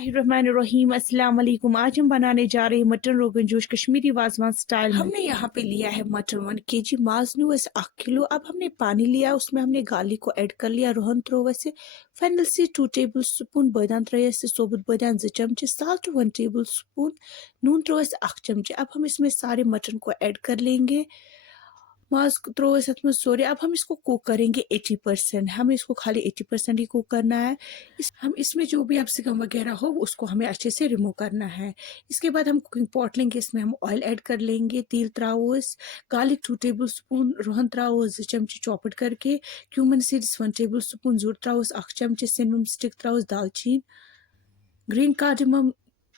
बिस्मिल्लाहिर्रहमानिर्रहीम। अस्सलाम वालेकुम। आज हम बनाने जा रहे हैं मटन रोगन जोश कश्मीरी वाजवान स्टाइल में। हमने यहाँ पे लिया है मटन 1 kg, माजनू वैसे 1 किलो। अब हमने पानी लिया, उसमें हमने गार्लिक को ऐड कर लिया, रोहन त्रो वैसे फाइनल से 2 टेबल स्पून बदान त्रे से सोबत बदान 2 चमचे, साल्ट 1 टेबल स्पून, नून त्रो वैसे 1 चमचे। अब हम इसमें सारे मटन को ऐड कर लेंगे, मांस त्रो में सोरे। अब हम इसको कुक करेंगे 80%। हमें इसको खाली 80% ही कुक करना है। हम इसमें जो भी कैप्सिकम वगैरह हो उसको हमें अच्छे से रिमूव करना है। इसके बाद हम कुकिंग पॉट लेंगे, इसमें हम ऑयल ऐड कर लेंगे, तेल त्राउस, गार्लिक 2 टेबल स्पून, रोहन त्राउस 2 चमचे चॉपड करके, क्यूमन सीड्स 1 टेबल स्पून, जूर त्राउस 1 चमचे, सिनेमम स्टिक त्राउस, दालचीन, ग्रीन कार्डमम,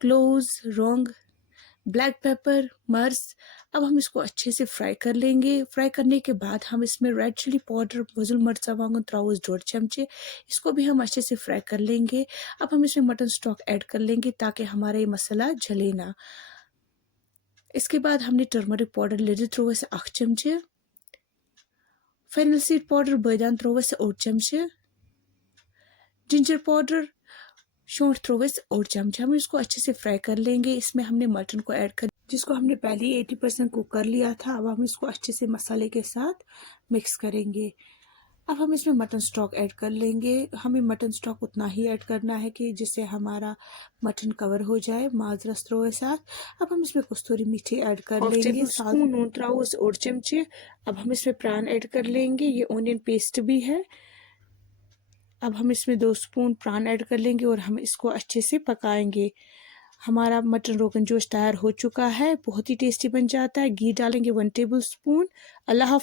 क्लोव्स, लौंग, ब्लैक पेपर, मर्च। अब हम इसको अच्छे से फ्राई कर लेंगे। फ्राई करने के बाद हम इसमें रेड चिली पाउडर, वजुल मर्चावांगन त्राउस 1.5 चमचे, इसको भी हम अच्छे से फ्राई कर लेंगे। अब हम इसमें मटन स्टॉक ऐड कर लेंगे ताकि हमारा ये मसाला जले ना। इसके बाद हमने टर्मरिक पाउडर लिटिल त्राउस 1 चमचे, फेनल सीड पाउडर बदान त्राउस 1 चमचे, जिंजर पाउडर शौंठ त्राउस 1 चमचे। हम इसको अच्छे से फ्राई कर लेंगे। इसमें हमने मटन को ऐड कर, जिसको हमने पहले ही 80% कुक कर लिया था। अब हम इसको अच्छे से मसाले के साथ मिक्स करेंगे। अब हम इसमें मटन स्टॉक ऐड कर लेंगे। हमें मटन स्टॉक उतना ही ऐड करना है कि जिससे हमारा मटन कवर हो जाए माज रस्तों के साथ। अब हम इसमें कस्तूरी मेथी ऐड कर लेंगे, स्पून नून त्राउस 1 चमचे। अब हम इसमें प्रान ऐड कर लेंगे, ये ओनियन पेस्ट भी है। अब हम इसमें 2 स्पून प्रान ऐड कर लेंगे और हम इसको अच्छे से पकाएंगे। हमारा मटन रोगन जोश तैयार हो चुका है, बहुत ही टेस्टी बन जाता है। घी डालेंगे 1 टेबल स्पून। अल्लाह हाफिज़।